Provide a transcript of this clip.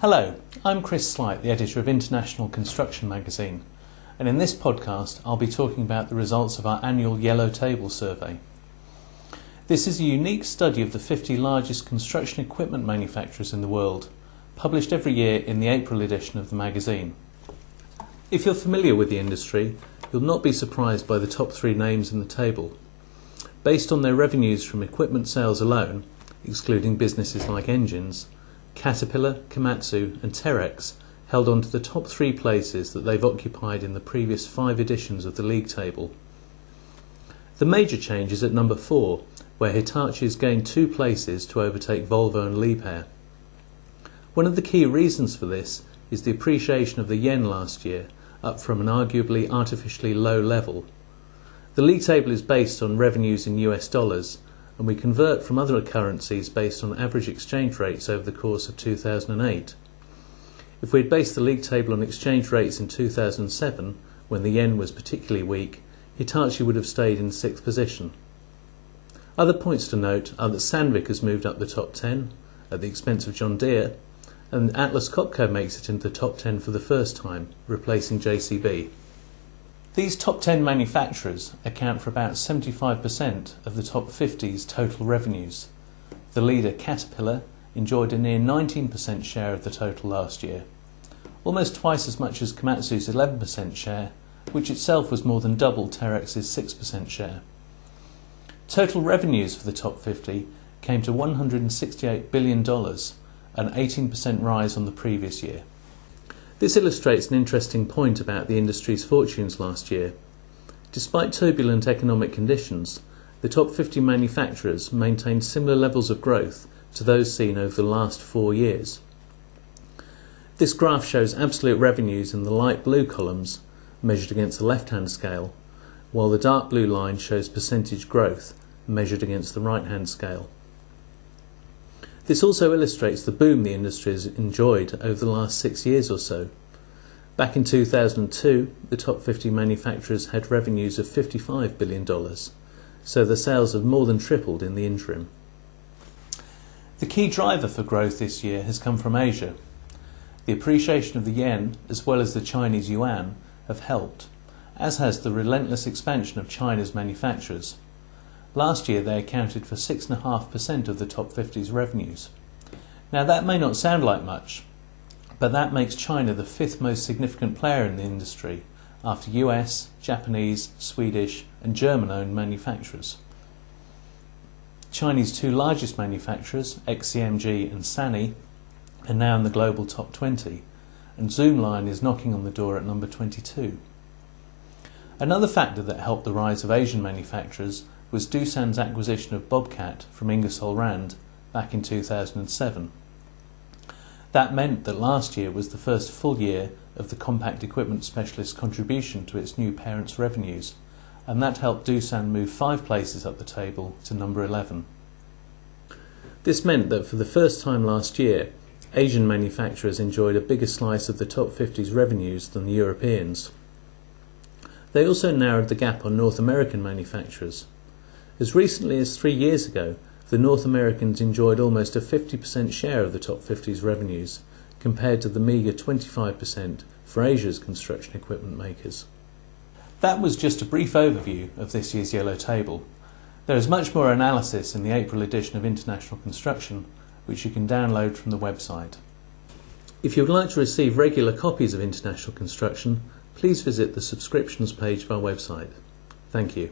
Hello, I'm Chris Slight, the editor of International Construction magazine, and in this podcast I'll be talking about the results of our annual Yellow Table survey. This is a unique study of the 50 largest construction equipment manufacturers in the world, published every year in the April edition of the magazine. If you're familiar with the industry, you'll not be surprised by the top 3 names in the table. Based on their revenues from equipment sales alone, excluding businesses like engines, Caterpillar, Komatsu and Terex held on to the top 3 places that they've occupied in the previous 5 editions of the league table. The major change is at number 4, where Hitachi has gained 2 places to overtake Volvo and Liebherr. One of the key reasons for this is the appreciation of the yen last year, up from an arguably artificially low level. The league table is based on revenues in US dollars, and we convert from other currencies based on average exchange rates over the course of 2008. If we had based the league table on exchange rates in 2007, when the yen was particularly weak, Hitachi would have stayed in 6th position. Other points to note are that Sandvik has moved up the top 10 at the expense of John Deere, and Atlas Copco makes it into the top 10 for the first time, replacing JCB. These top 10 manufacturers account for about 75% of the top 50's total revenues. The leader, Caterpillar, enjoyed a near 19% share of the total last year, almost twice as much as Komatsu's 11% share, which itself was more than double Terex's 6% share. Total revenues for the top 50 came to $168 billion, an 18% rise on the previous year. This illustrates an interesting point about the industry's fortunes last year. Despite turbulent economic conditions, the top 50 manufacturers maintained similar levels of growth to those seen over the last 4 years. This graph shows absolute revenues in the light blue columns, measured against the left-hand scale, while the dark blue line shows percentage growth, measured against the right-hand scale. This also illustrates the boom the industry has enjoyed over the last 6 years or so. Back in 2002, the top 50 manufacturers had revenues of $55 billion, so the sales have more than tripled in the interim. The key driver for growth this year has come from Asia. The appreciation of the yen, as well as the Chinese yuan, have helped, as has the relentless expansion of China's manufacturers. Last year they accounted for 6.5% of the top 50's revenues. Now that may not sound like much, but that makes China the 5th most significant player in the industry, after US, Japanese, Swedish and German-owned manufacturers. Chinese 2 largest manufacturers, XCMG and SANY, are now in the global top 20, and Zoomlion is knocking on the door at number 22. Another factor that helped the rise of Asian manufacturers was Doosan's acquisition of Bobcat from Ingersoll Rand back in 2007. That meant that last year was the first full year of the compact equipment specialist's contribution to its new parent's revenues, and that helped Doosan move 5 places up the table to number 11. This meant that for the first time last year, Asian manufacturers enjoyed a bigger slice of the top 50's revenues than the Europeans. They also narrowed the gap on North American manufacturers. As recently as 3 years ago, the North Americans enjoyed almost a 50% share of the top 50's revenues, compared to the meagre 25% for Asia's construction equipment makers. That was just a brief overview of this year's Yellow Table. There is much more analysis in the April edition of International Construction, which you can download from the website. If you would like to receive regular copies of International Construction, please visit the subscriptions page of our website. Thank you.